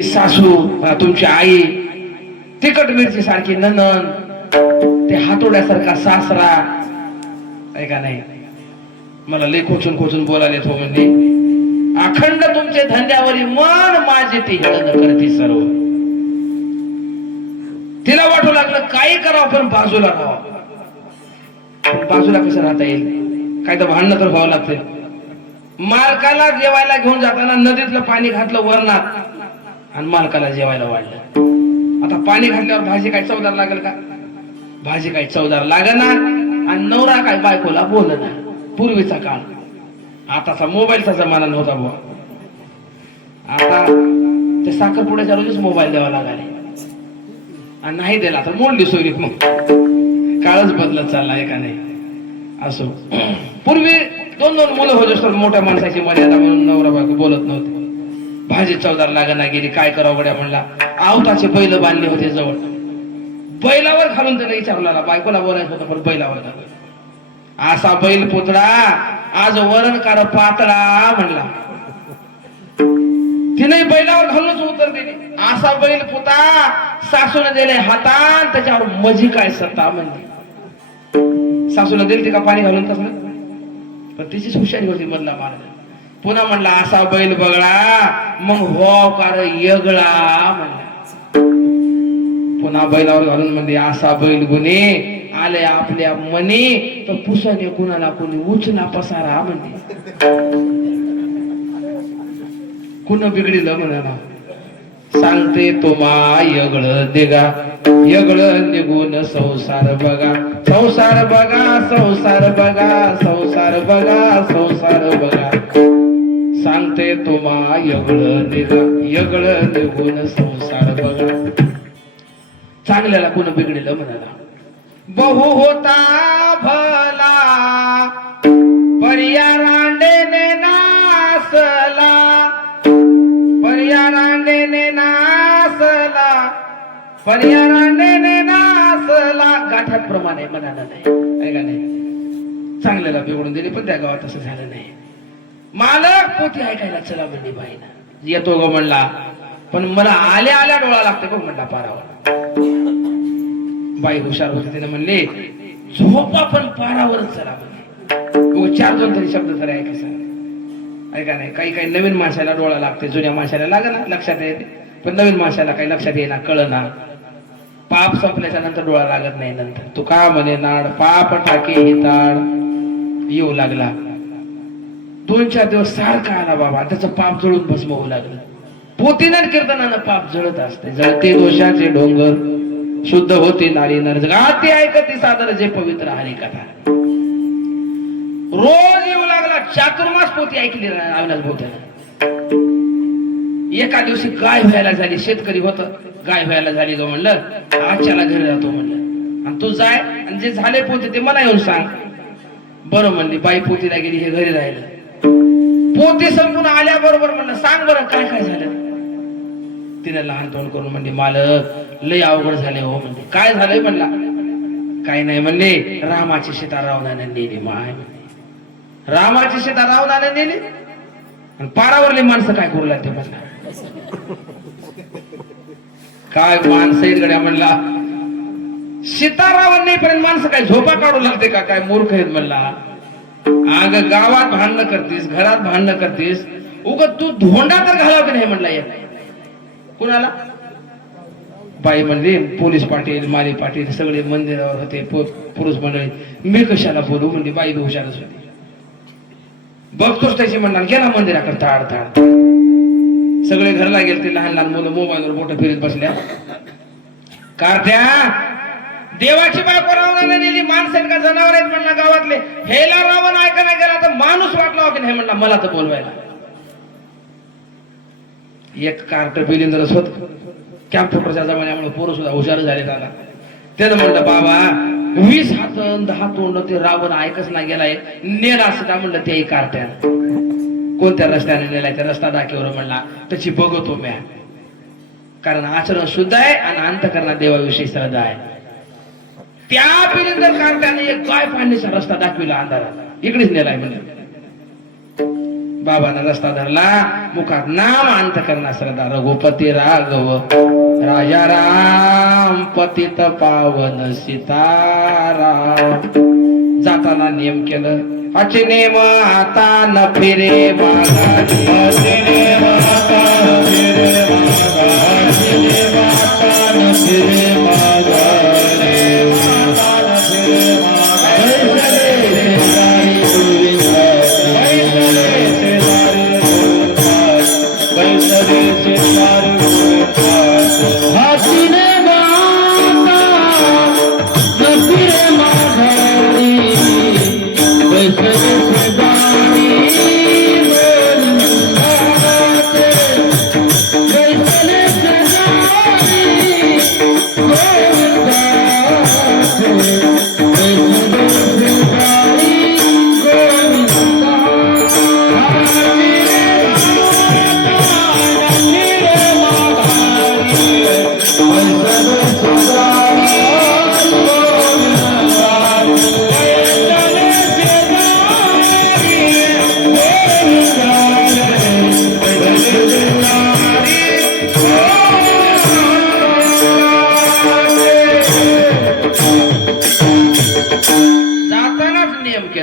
सासू तुमची आई, तिखट मिरची सारखी ननन, ते हातोड्यासारखा सासरा आहे का नाही. मला लय खोचून खोचून बोलायला तो म्हणजे अखंड तुमचे धंद्यावरी मन माझे ते हिळण करते सर्व. तिला वाटू लागलं काही करावं पण बाजूला राहावं. बाजूला कसं राहता येईल, काय तर भांडणं तर व्हावं लागतं. मालकाला जेवायला घेऊन जाताना नदीतलं पाणी घातलं वरणात आणि मालकाला जेवायला वाढलं. आता पाणी घातल्यावर भाजी काय चवदार लागेल का? भाजी काय चवदार लागेना. आणि नवरा काय बायकोला बोलना. पूर्वीचा काळ, आताचा मोबाईलचा जमाना नव्हता बुवा. आता ते साखरपुड्याच्या रोजच मोबाईल द्यावा लागले आणि नाही दिला तर मोडली सोयरीत. मग काळच बदलत चाललाय का नाही. असो, पूर्वी दोन दोन मुलं होत तर मोठ्या माणसाची मर्यादा म्हणून नवरा बायको बोलत नव्हते. भाजी चवदार लागना गेली, काय करावं गड्या म्हणला. आवताचे बैल बांधले होते जवळ, बैलावर घालून त्याने विचारला. बायकोला बोलायचं होतं पण बैलावर घालून. असा बैल पुतळा आज वरण कार पातळा म्हणला. तिने बैलावर घालूनच उत्तर दिली. असा बैल पुता सासूने दिले हातात, त्याच्यावर मजी काय सत्ता म्हणली. सासूला दिली ती का पाणी घालून तसं, पण तिचीच हुशारी होती मधला मार्ग. पुन्हा म्हणला असा बैल बगळा मग हो कार येगळा म्हणला. पुन्हा बैलावर घालून म्हणजे असा बैल गुन्हे आले आपल्या मनी तर पुसाने कुणाला कोणी उचला पसारा म्हणते. कुण बिघडलं म्हणाला. सांगते तुम्हा यगळ देगा, यगळ निघून संसार बघा. संसार बघा, संसार बघा, संसार बघा, संसार बघा. सांगते तुम्हा यगळ निघा, यगळ निघून संसार बघा. चांगल्याला कुण बिघडलं म्हणाला. बहु होता भला पर्या रांडेने नासला, पर्या रांडेने नासला, पर्या रांडेने नासला. गाठाप्रमाणे म्हणाला नाही का नाही. चांगल्याला बिघडून दिली पण त्या गावात असं झालं नाही. मालक पोती ऐकायला चला म्हणली बाईना. येतो गो म्हणला, पण मला आल्या आल्या डोळा लागते गो म्हणला पारावर. बाई हुशार होती, तिने म्हणले झोपा पण पारावरच चला म्हणले. चार दोन तरी शब्द तरी ऐकायचा ऐका नाही. काही काही नवीन माणसाला डोळा लागते, जुन्या माणसाला लागना लक्षात येते, पण नवीन माणसाला काही लक्षात येईना कळना. पाप संपल्याच्या नंतर डोळा लागत नाही. नंतर तू का म्हणे नाड पाप टाके हिताड येऊ लागला. 2-4 दिवस सारखा आला बाबा, त्याचं पाप जळून भस्म होऊ लागलं. पोतीनं कीर्तनानं पाप जळत असते. जळते दोषाचे डोंगर, शुद्ध होती नारी नर गाती ऐकती सादर जे पवित्र हरी कथा. रोज येऊ लागला. चातुर्मास पोती ऐकली अविनाश भाऊ. एका दिवशी गाय व्हायला झाली. शेतकरी होत, गाय व्हायला झाली ग म्हणलं. आजच्याला घरी राहतो म्हणलं, आणि तू जाय आणि जे झाले पोते ते मला येऊन सांग. बरं म्हणली. बाई पोतीला गेली, हे घरी राहिलं. पोते संपून आल्याबरोबर म्हणलं सांग बरं काय काय झालं. तिने लहान तोंड करून म्हणली मालक लय अवघड झाले हो म्हणले. काय झालंय म्हणला. काय नाही म्हणले, रामाची सीता रावणाने नेली. माय रामाची सीता रावणाने नेली आणि पारावरली माणसं काय करू लागते म्हणला. काय माणसं आहेत गड्या म्हणला. सीतारामन नेईपर्यंत माणसं काय झोपा काढू लागते का? काय मूर्ख आहेत म्हणला. अग गावात भांडणं करतीस, घरात भांडणं करतीस, उगत तू धोंडा तर घालाव की नाही म्हणला. येत कुणाला. बाई म्हणली पोलीस पाटील माली पाटील सगळे मंदिरावर होते, पुरुष मंडळी. मी कशाला बोलू म्हणली. बाई हुशारच होती. बघतोच त्याची म्हणणार गेला मंदिराकडे ताड ताड. सगळे घरला गेले. ते लहान लहान मुलं मोबाईलवर बोट फिरत बसल्या. कारत्या देवाची बायको रावणाने नेली. माणसं का जनावर आहेत म्हणला गावातले. हेला रावण ऐकायला गेला तर माणूस वाटला की नाही म्हणला. मला तर बोलवायला. एक कार्ट बिलिंदरच होत. कॅम्प्युटरच्या जमान्यामुळे पोरं सुद्धा हुशार झाले. त्याला त्यानं म्हणलं बाबा 20 हात 10 तोंड ते रावण ऐकच ना गेलाय. नेला असता म्हणलं ते कार्ट्या. कोणत्या रस्त्याने नेलाय त्या रस्ता दाखवर म्हणला. त्याची बघतो म्या, कारण आचरण शुद्ध आहे आणि अंतकरणात देवाविषयी श्रद्धा आहे. त्या बिलिंदर कार्ट्याने एक गाय पाण्याचा रस्ता दाखविला अंधारात. इकडेच नेलाय म्हणलं. बाबानं रस्ता धरला, मुखात नाम अंतकरणा श्रद्धा, रघुपती राघव राजा राम पतित पावन सीताराम. जाताना नियम केलं, हाचे नेम आता न फिरे माघारी, हाचे नेम आता न फिरे माघारी, हाचे नेम आता न फिरे माघारी, आता न फिरे माघारी. बैसले शेजारी गोविंदा, हाचे नेम आता न फिरे माघारी, बैसले शेजारी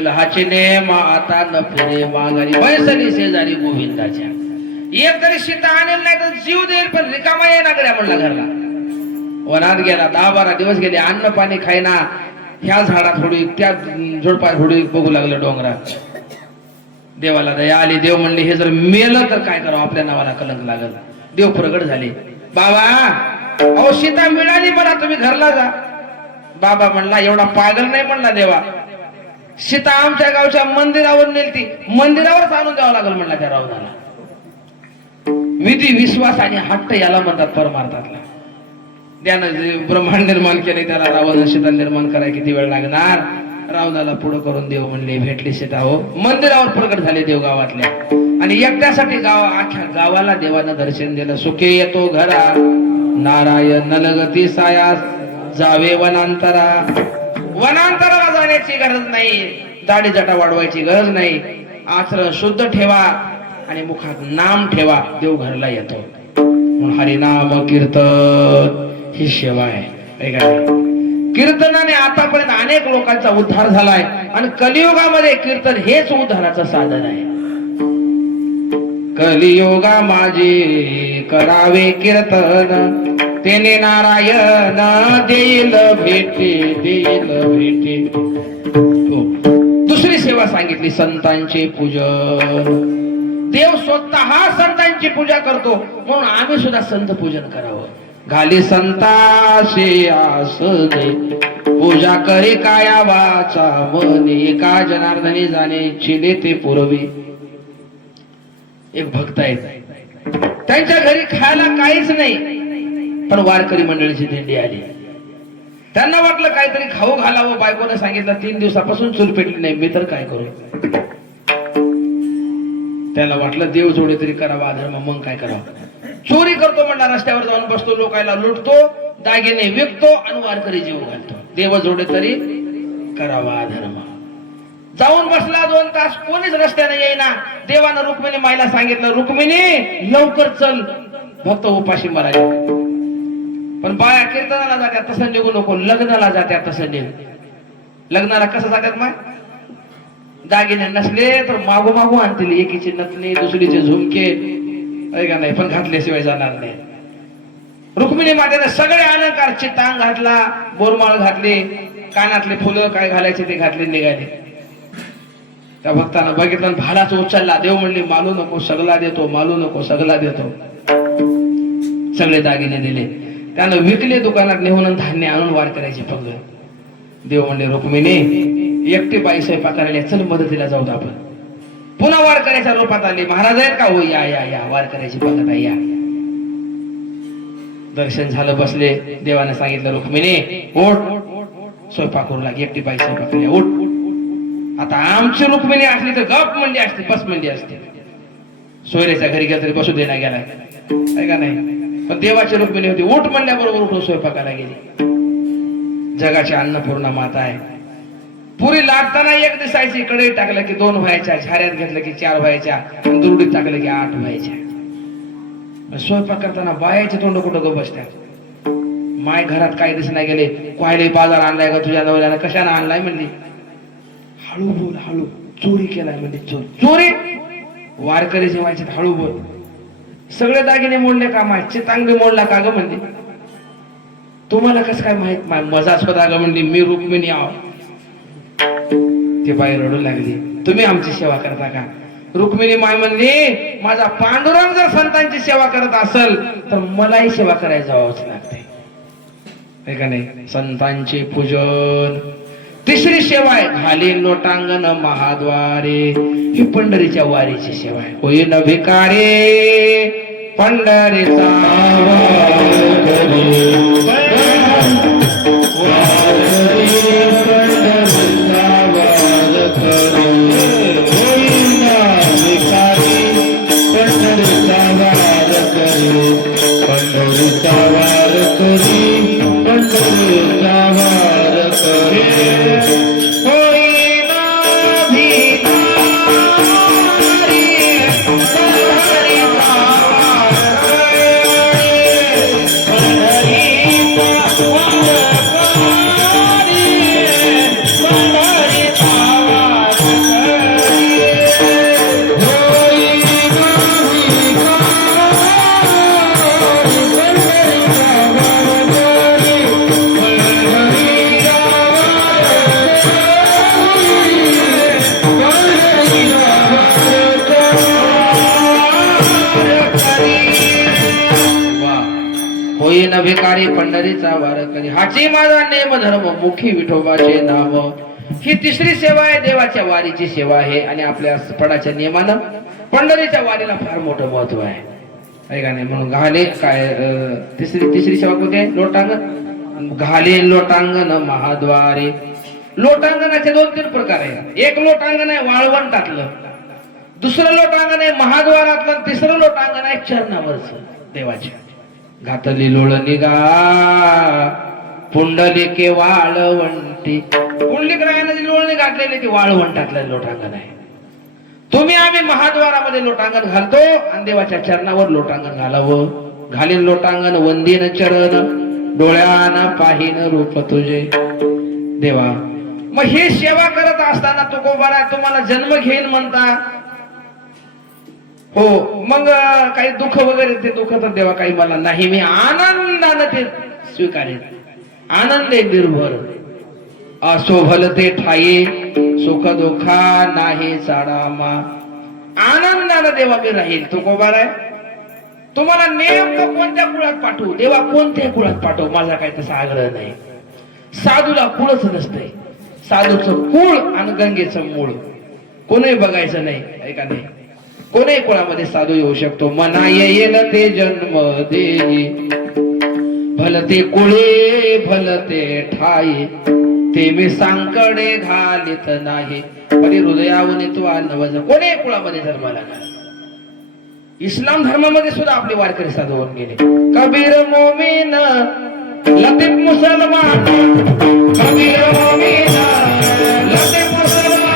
हाचे नेम आता न फिरे माघारी, बैसली शेजारी गोविंदाच्या. एक तरी सीता आणेल नाही तर जीव देईल, पण रिकामा ये ना गड्या म्हणला घरला. वनात गेला, 10-12 दिवस गेले, अन्न पाणी खायना. ह्या झाडात थोडी, त्या झुडपात थोडी बघू लागलं डोंगरात. देवाला दया आली. देव म्हणले हे जर मेलं तर काय करावं, आपल्या नावाला कलंक लागल. देव प्रगट झाले. बाबा अहो सीता मिळाली मला, तुम्ही घरला जा. बाबा म्हणला एवढा पागल नाही म्हणला देवा, सीता आमच्या गावच्या मंदिरावर नेलती, मंदिरावरच आणून द्यावं लागल म्हणला त्या रावणाला. विधी विश्वास आणि हट्ट याला म्हणतात परमार्थातला. त्यानं ब्रह्मांड निर्माण केले, त्याला रावण सीता निर्माण करायला किती वेळ लागणार. रावणाला पुढं करून देव म्हणले भेटली सीता हो. मंदिरावर प्रकट झाले देव गावातल्या, आणि एकट्यासाठी अख्ख्या गावाला देवानं दर्शन दिलं. सुखे येतो घरा नारायण नलगती सायास, जावे वनांतरा. वनांतराला जाण्याची गरज नाही, दाढी जटा वाढवायची गरज नाही. आचरण शुद्ध ठेवा आणि मुखात नाम ठेवा, देव घरला येतो. म्हणून हरिनाम कीर्तन ही सेवा आहे. कीर्तनाने आतापर्यंत अनेक लोकांचा उद्धार झालाय, आणि कलियुगामध्ये कीर्तन हेच उद्धाराचं साधन आहे. कलियुगा माझे करावे कीर्तन, तेने नारायण देईल भेटे, देईल भेटे. दुसरी सेवा सांगितली संतांचे पूजन. देव स्वतः संतांची पूजा करतो, म्हणून आम्ही सुद्धा संत पूजन करावं. घाली संताशे आसने, पूजा करे काया वाचा मने, का जनार्दनी जाणे चिले ते पूर्वी. एक भक्त आहेत, त्यांच्या घरी खायला काहीच नाही, पण वारकरी मंडळीची दिंडी आली. त्यांना वाटलं काहीतरी खाऊ घालावं. बायकोने सांगितलं 3 दिवसापासून चूल पेटली नाही, मी तर काय करू. त्याला वाटलं देव जोडे तरी करावा अधर्म, मग काय करावं. चोरी करतो म्हणला, रस्त्यावर जाऊन बसतो, लोकायला लुटतो, दागिने विकतो आणि वारकरी जीव घालतो. देव जोडे तरी करावा अधर्म. जाऊन बसला 2 तास, कोणीच रस्त्याने येईना. देवानं रुक्मिणी माईला सांगितलं, रुक्मिणी लवकर चल, भक्त उपाशी मरायला. पण बाया कीर्तनाला जात्यात तसं निघू नको, लग्नाला जात्यात तसं निघ. लग्नाला कसं जात्यात माय, दागिने नसले तर मागू मागू आणतील, एकीचे नथनी दुसरीचे झुमके, का नाही, पण घातल्याशिवाय जाणार नाही. रुक्मिणी मातेने सगळे अलंकार, चितांग घातला, बोरमाळ घातले, कानातले फुलं काय घालायचे ते घातले, निघाले. त्या भक्तानं बघितलं, भालाच उचलला. देव म्हणले मालू नको, सगळा देतो, मालू नको, सगळा देतो. सगळे दागिने दिले. त्यानं विकले, दुकानात नेऊन धान्य आणून वार करायचे पगड. देव म्हणले रुक्मिणी एकटी बाई स्वयंपाक करायला, चल मदतीला जाऊ आपण. पुन्हा वार करायच्या रूपात आली. महाराज आहेत का? हो, या या या, वार करायची पद्धत आहे, या. दर्शन झालं, बसले. देवाने सांगितलं रुक्मिणी ओठ, स्वयंपाक करू लाग. एकटी बाई स्वयंपाक केला, ओठ. आता आमची रुक्मिणी असली तर गप म्हणली असते, बस म्हणली असते. सोयऱ्याच्या घरी गेला तरी बसू देण्यात गेला, आहे का नाही. पण देवाची रुक्मिणी होती, उठ म्हणल्याबरोबर उठून स्वयंपाकाला गेली. जगाची अन्नपूर्णा माता आहे. पुरी लाटताना एक दिसायची, कडे टाकलं की 2 व्हायच्या, झाऱ्यात घेतलं की 4 व्हायच्या, आणि दुरडीत टाकलं की 8 व्हायच्या. स्वयंपाक करताना बायाचे तोंड कुठं गप बसत्या. माय घरात काय दिस नाही गेले, कोयले बाजार आणलाय का तुझ्या नवऱ्यानं, कशानं आणलाय म्हणली. हळू बोल, हळू. चोरी केलाय म्हणली. चोरी? वारकरी जेवायचे, हळू बोल. सगळे दागिने मोडले का माय? चितांगडी मोडला का ग म्हणली. तुम्हाला कसं काय माहित? माय मजा स्वतः ग म्हणली, मी रुक्मिणी आहो. ती बाई रडू लागली, तुम्ही आमची सेवा करता का? रुक्मिणी माय म्हणली, माझा पांडुरंग जर संतांची सेवा करत असेल तर मलाही सेवा करायला जावंच लागते, हे का नाही? संतांचे पूजन. तिसरी सेवा आहे, घाले लोटांगण महाद्वारे. ही पंढरीच्या वारीची सेवा आहे. होईन भिकारे पंढरीचा भिकारी पंढरीचा वारकरी. हाची माझा नेम धर्म, मुखी विठोबाचे नाम. ही तिसरी सेवा आहे, देवाच्या वारीची सेवा आहे. आणि आपल्या पडाच्या नियमानं पंढरीच्या वारीला फार मोठं महत्व आहे का नाही? म्हणून घाले काय तिसरी सेवा कोणती आहे? लोटांगण. घाले लोटांगण महाद्वारे. लोटांगणाचे 2-3 प्रकार आहे. एक लोटांगण आहे वाळवंटातलं, दुसरं लोटांगण आहे महाद्वारातलं, तिसरं लोटांगण आहे चरणावरच देवाच्या. घातली लोळ निगा पुंडलिके वाळवंटी. पुंडलिक रायाने लोळणी घातलेली ती वाळवंटातलं लोटांगण आहे. तुम्ही आम्ही महाद्वारामध्ये लोटांगण घालतो आणि देवाच्या चरणावर लोटांगण घालावं. घालीन लोटांगण वंदीन चरण, डोळ्यानं पाहिन रूप तुझे देवा. मग हे सेवा करत असताना तुकोबारा तुम्हाला जन्म घेईन म्हणता. हो, मग काही दुःख वगैरे, ते दुःख तर देवा काही मला नाही, मी आनंदानं ते स्वीकारेन. आनंद निर्भर असो भलते ठाई, सुख दुःखा नाही साडामा. आनंदानं देवा मी राहील. तुकोबार आहे, तुम्हाला नेमकं कोणत्या कुळात पाठवू देवा, कोणत्या कुळात पाठवू, माझा काही तसा आग्रह नाही. साधूला कुळच नसतंय. साधूचं कुळ आणि गंगेचं मूळ कोणी बघायचं नाही, ऐका नाही. कोणी कुळामध्ये साधू येऊ शकतो. मना येईल ते जन्म देई, भलते कुळे भलते ठाई, ते मी सांकडे घालित नाही. आणि हृदयावनी तू नवज. कोणी कुळामध्ये जन्माला नाही. इस्लाम धर्मामध्ये सुद्धा आपले वारकरी साधू होऊन गेले. कबीर मोमीन लतीफ मुसलमान, कबीर मोमीन लतीफ मुसलमान,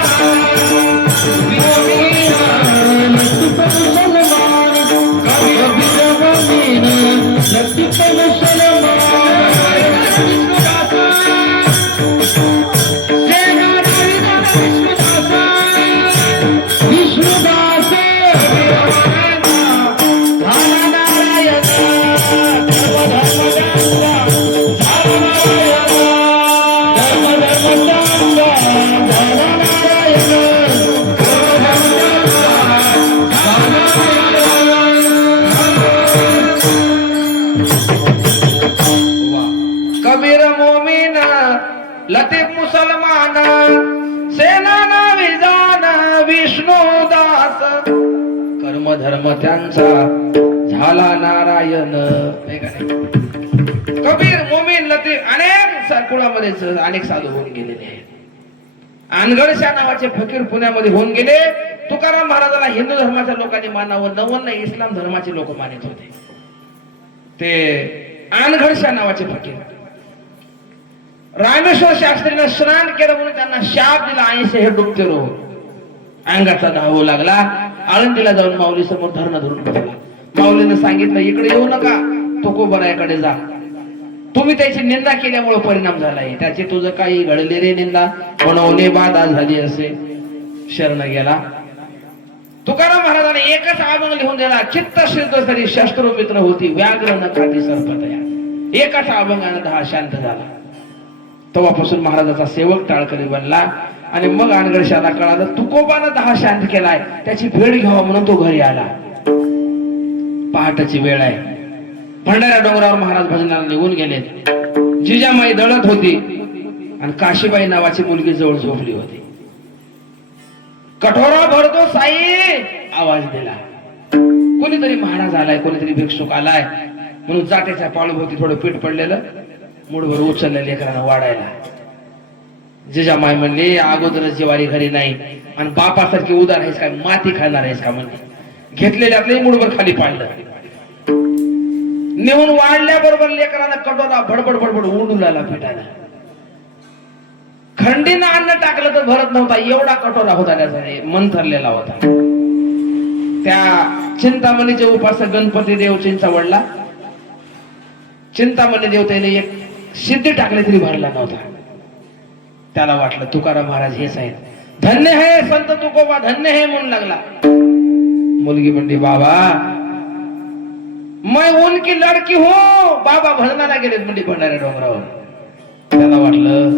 लतीफ मुसलमान, सेना विजान विष्णुदास, कर्म धर्म त्यांचा झाला नारायण. कबीर, मोमीन, लतीफ अनेक कुळामध्ये अनेक साधू होऊन गेलेले आहेत. अनगडशा नावाचे फकीर पुण्यामध्ये होऊन गेले. तुकाराम महाराजांना हिंदू धर्माच्या लोकांनी मानावं, नवन्न इस्लाम धर्माचे लोक मानित होते. ते अनगडशा नावाचे फकीर रामेश्वर शास्त्रीनं स्नान केलं म्हणून त्यांना शाप दिला, ऐंशी हे डुबते रो. अंगाचा धावू लागला. आळंदीला जाऊन माऊली समोर धरणं धरून बसला. माऊलीनं सांगितलं, इकडे येऊ नका, तुकोबरायाकडे जा. तुम्ही त्याची निंदा केल्यामुळे परिणाम झालाय, त्याचे तुझं काही घडले रे निंदा, म्हणून बाधा झाली असे. शरण गेला. तुकाराम महाराजांनी एकच अभंग लिहून दिला, चित्त सिद्ध तरी शस्त्र मित्र होती, व्याघ्र न खाती सर्पतया. एकाच अभंगानं 10 शांत झाला. तेव्हापासून महाराजाचा सेवक टाळकरी बनला. आणि मग अनगडशाला कळालं तुकोबानं 10 शांत केलाय, त्याची भेट घ्यावा म्हणून तो घरी आला. पहाटेची वेळ आहे. भंडारा डोंगरावर महाराज भजनाला निघून गेले. जिजामाई दळत होती आणि काशीबाई नावाची मुलगी जवळ झोपली होती. कठोरा भरतो साई आवाज दिला. कोणीतरी महाराज आलाय, कोणीतरी भिक्षुक आलाय म्हणून जात्याच्या पाळभोवती थोडं पीठ पडलेलं मुठभर उचललं लेकरांना वाढायला. जिजामाई म्हणले, अगोदरच जिवारी घरी नाही आणि बापासारखी उदार आहेस काय, माती खाणार आहेस का म्हणले. घेतलेल्यातले मुठभर खाली पाडलं. नेऊन वाढल्याबरोबर लेकरांना कटोरा भडबड भडबड उडू लागला पिठाला. खंडीनं अन्न टाकलं तर भरत नव्हता, एवढा कटोरा होता त्याचा, मंथरलेला होता. त्या चिंतामणीचे उपासक गणपती देव चिंचावडला. चिंतामणी देव त्याने एक सिद्धी टाकली तरी भरला नव्हता. त्याला वाटलं तुकाराम महाराज हेच आहेत, धन्य है संत तुकोबा, धन्य है म्हणून लागला. मुलगी म्हणली, बाबा मैं उनकी लड़की हूं. बाबा भजनाला गेलेत म्हणजे भंडाऱ्या डोंगरावर. त्याला वाटलं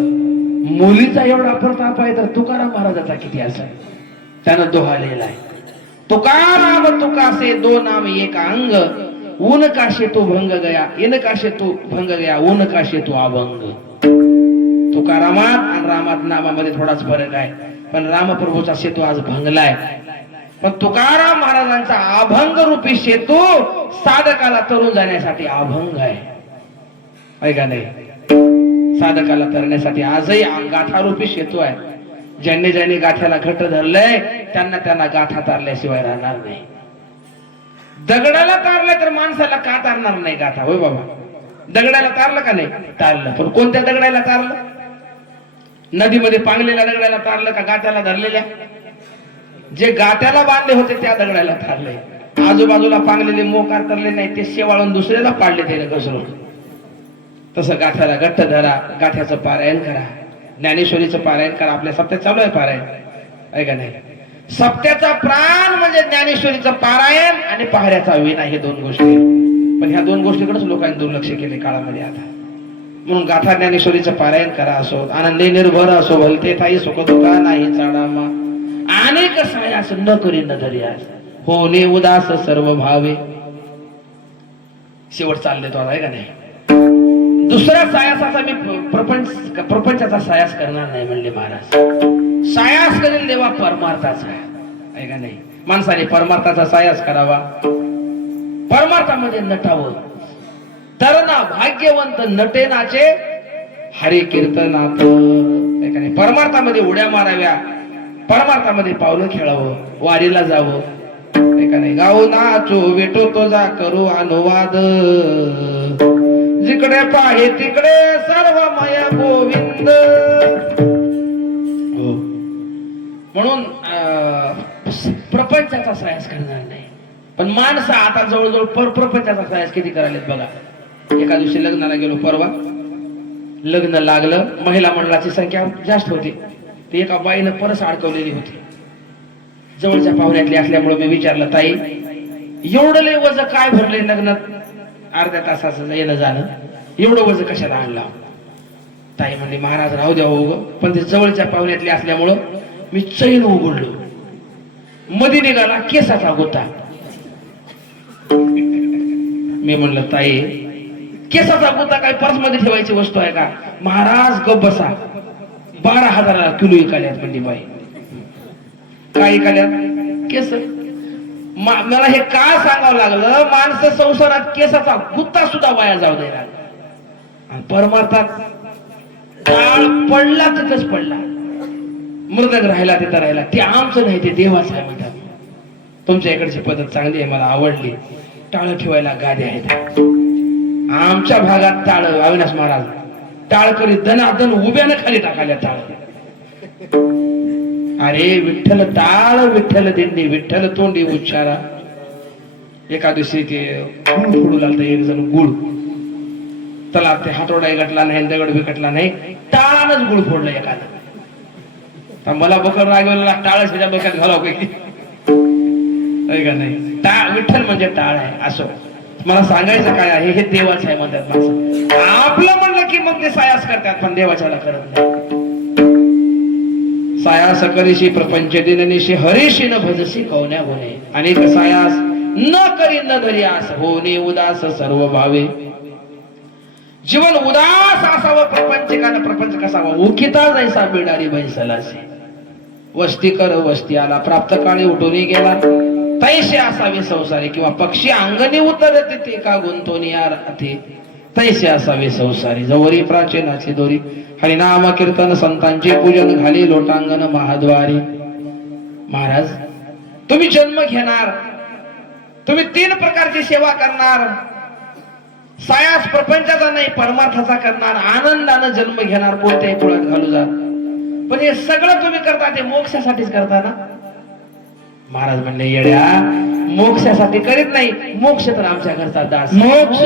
मुलीचा एवढा प्रताप आहे तर तुकाराम महाराजाचा किती असेल. त्यानं दोहा लिहिलाय, तुकाराम तुकासे दो नाम एक अंग, ऊन काशे तू भंग गया, इन काशे तू भंग गया, ऊन काशे तू अभंग. तुकारामात आणि रामात नामामध्ये थोडाच फरक आहे, पण रामप्रभूचा सेतू आज भंगलाय. पण तुकाराम महाराजांचा अभंग रूपी सेतू साधकाला तरुण जाण्यासाठी अभंग आहे का नाही. साधकाला तरण्यासाठी आजही गाथा रूपी सेतू आहे. ज्यांनी ज्यांनी गाथ्याला घट्ट धरलंय त्यांना गाथा तारल्याशिवाय राहणार नाही. दगडाला तारलं तर माणसाला का तारणार नाही गाथा. होय बाबा, दगडाला तारलं का नाही, तारलं. पण कोणत्या दगडाला तारलं? नदीमध्ये पांगलेल्या दगडाला तारलं का गाथ्याला धरलेल्या? जे गाथ्याला बांधले होते त्या दगडाला तारले. आजूबाजूला पांगलेले मोकार तरले नाही, ते शेवाळून दुसऱ्याला पाडले त्याने घसरून. तसं गाथ्याला घट्ट धरा, गाथ्याचं पारायण करा, ज्ञानेश्वरीचं पारायण करा. आपल्या सप्त्यात चालू आहे पारायण, आहे का नाही. सप्त्याचा प्राण म्हणजे ज्ञानेश्वरीचं पारायण आणि पहाऱ्याचा विना, हे 2 गोष्टी. पण ह्या 2 गोष्टीकडेच लोकांनी दुर्लक्ष केले काळामध्ये आता. म्हणून गाथा ज्ञानेश्वरीचं पारायण करा. असो आनंदे निर्भर असो, भलते थाई सुख दुखा नाही चाडामा, अनेक सायास न करी न धर्यास, होणे उदास सर्व भावे. शेवट चालले तो आहे का नाही. दुसऱ्या सायासाचा मी प्रपंचाचा सायास करणार नाही म्हणले महाराज. सायास करेल देवा परमार्थाचा, आहे का नाही. माणसाने परमार्थाचा सायास करावा, परमार्थामध्ये नटावं. तरना भाग्यवंत नटेनाचे हरी कीर्तनात, आहे का नाही. परमार्थामध्ये उड्या माराव्या, परमार्थामध्ये पावलं खेळावं, वारीला जावं, आहे का नाही. गाऊ नाचो वेटो तो जा करू अनुवाद, जिकडे पाहे तिकडे सर्व माया गोविंद. म्हणून प्रपंचाचा सायास करणार नाही. पण माणसं आता जवळजवळ परप्रपंचाचा सायास किती करायलेत बघा. एका दिवशी लग्नाला गेलो, परवा लग्न लागलं. महिला मंडळाची संख्या जास्त होती. ती एका बाईनं परस अडकवलेली होती. जवळच्या पाहुण्यातली असल्यामुळे मी विचारलं, ताई एवढं लय वजन काय भरले लग्नात, अर्ध्या तासाचं येणं जाणं, एवढं वजन कशाला आणला. ताई म्हणली, महाराज राहू द्या हो, पण ते जवळच्या पाहुण्यातली असल्यामुळं मी चैन उघडलो. मध्ये निघाला केसाचा गोता. मी म्हणलं, ताई केसाचा गोता काय पर्स मध्ये ठेवायची वस्तू आहे का. महाराज गप बसा, 12,000 किलो इकाल्यात म्हणली बाई. काय इकाल्यात? केस. मला हे का सांगावं लागलं, माणसं संसारात केसाचा गुत्ता सुद्धा वाया जाऊ द्यायला. परमार्थात काळ पडला तिथंच पडला, मृदंग राहिला तिथं राहिला. ते आमचं नाही, ते देवाचं आहे म्हणतात. तुमच्या इकडची पद्धत चांगली आहे, मला आवडली. टाळ ठेवायला गाद्या आहेत. आमच्या भागात टाळ, अविनाश महाराज टाळकरी दनादन उभ्यानं खाली टाकाल्या टाळ. अरे विठ्ठल टाळ विठ्ठल दिंडी विठ्ठल तोंडी उच्चारा. एका दिवशी ते गुळ फोडू लागलं एक जण गुळ. त्याला ते हातोडाही गटला नाही दगड बिकटला नाही टाळानच गुळ फोडलं एकानं. तर मला बकर रागवलेला टाळ त्याच्या डोक्यात घालावं पैकी का नाही. टाळ विठ्ठल म्हणजे टाळ आहे. असो मला सांगायचं काय आहे हे देवाचं आहे म्हणतात माणसं. आपलं म्हणलं की मग ते सायास करतात पण देवाच्याला करत नाही. सायास करीशी प्रपंच दिननिशी हरीशी न भजसी कवन्या होणे. अनेक सायास न करी न धरी आस होणे उदास सर्व भावे. जीवन उदास असावं प्रपंचकानं प्रपंच कसावा उखिता जैसा बिडारी बैसलासी. वस्ती कर वस्ती आला प्राप्त काळी उठून गेला तैसे असावे संसारी. किंवा पक्षी अंगणी उतरते ते का गुंतवणी यार ते तैसे असावे संसारी. जवरी प्राचीनाची दोरी हरिनाम कीर्तन संतांचे पूजन घाली लोटांगण महाद्वारी. महाराज तुम्ही जन्म घेणार तुम्ही 3 प्रकारची सेवा करणार. सायास प्रपंचाचा नाही परमार्थाचा करणार. आनंदानं जन्म घेणार कोणत्याही कुळात घालू जात. पण हे सगळं तुम्ही करता ते मोक्षासाठीच करता ना. महाराज म्हणले येड्या मोक्षासाठी करीत नाही. मोक्ष तर आमच्या घरचा दास. मोक्ष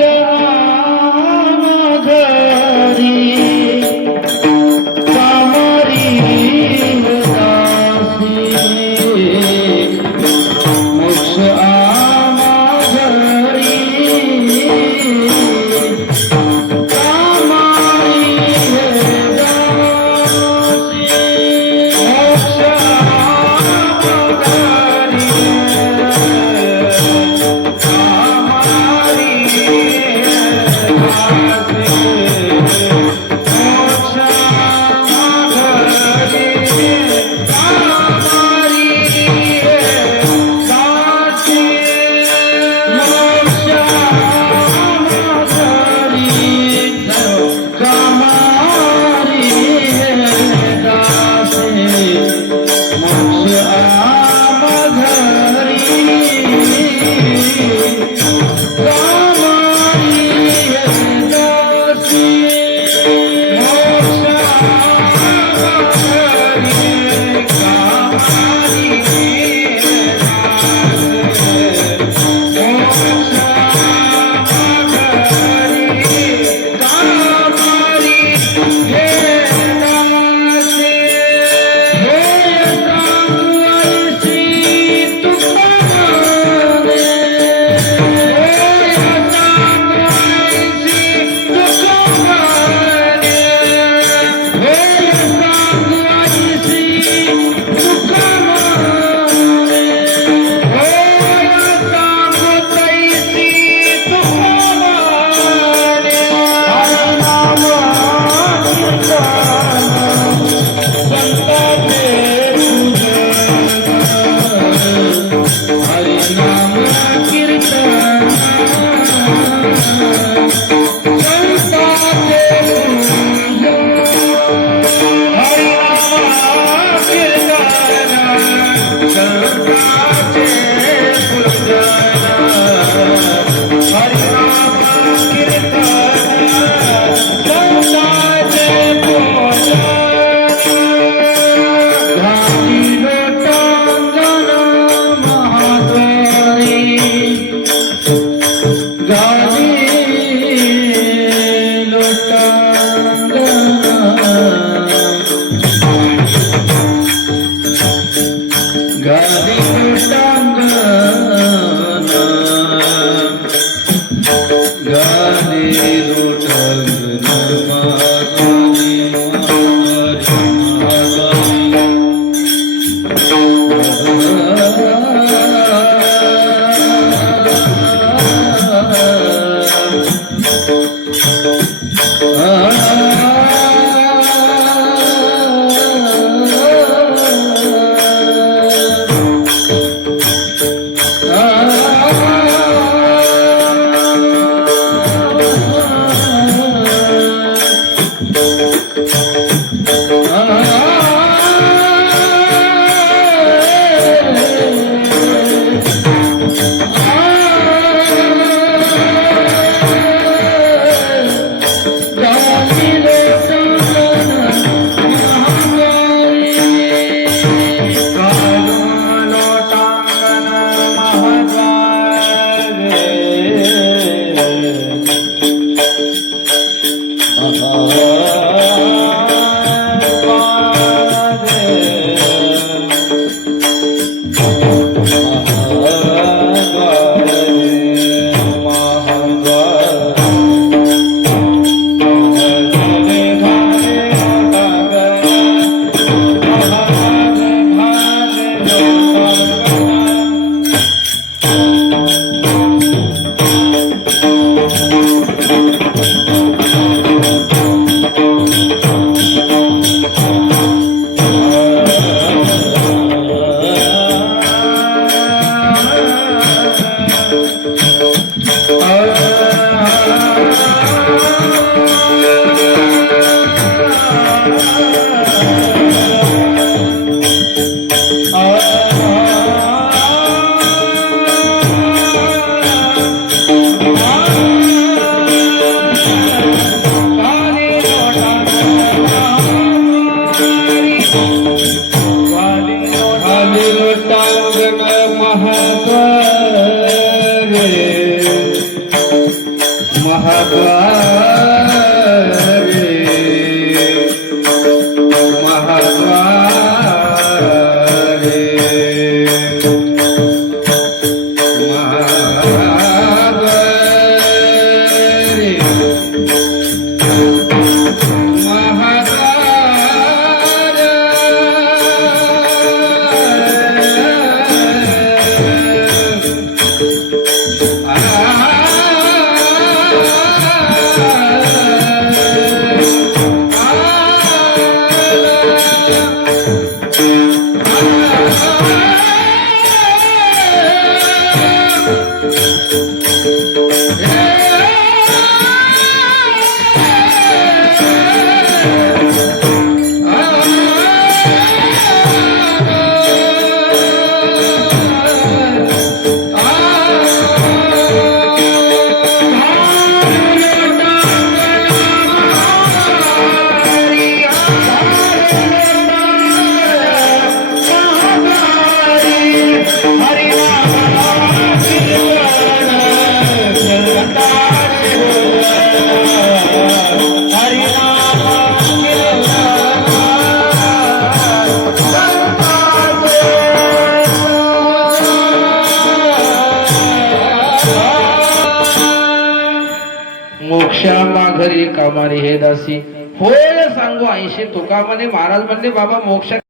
मोक्षा माघरी कामारी हे दासी होय सांगू 80 तुका म्हणे महाराज म्हणले बाबा मोक्ष